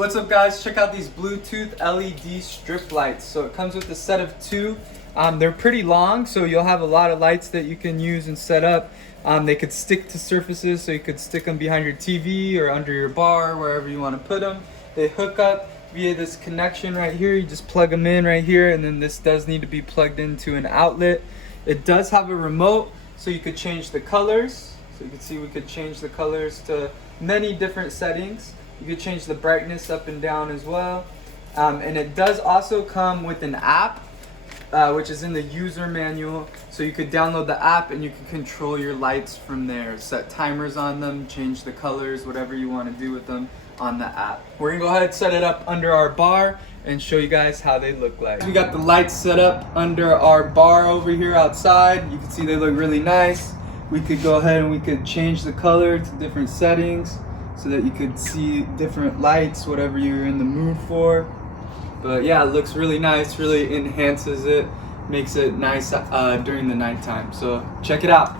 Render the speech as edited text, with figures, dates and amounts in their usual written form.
What's up guys, check out these Bluetooth LED strip lights. So it comes with a set of two. They're pretty long, so you'll have a lot of lights that you can use and set up. They could stick to surfaces, so you could stick them behind your TV or under your bar, wherever you want to put them. They hook up via this connection right here. You just plug them in right here, and then this does need to be plugged into an outlet. It does have a remote, so you could change the colors. So you can see we could change the colors to many different settings. You could change the brightness up and down as well. And it does also come with an app, which is in the user manual. So you could download the app and you can control your lights from there. Set timers on them, change the colors, whatever you want to do with them on the app. We're gonna go ahead and set it up under our bar and show you guys how they look like. We got the lights set up under our bar over here outside. You can see they look really nice. We could go ahead and we could change the color to different settings so that you could see different lights, whatever you're in the mood for. But yeah, it looks really nice, really enhances it, makes it nice during the nighttime. So check it out.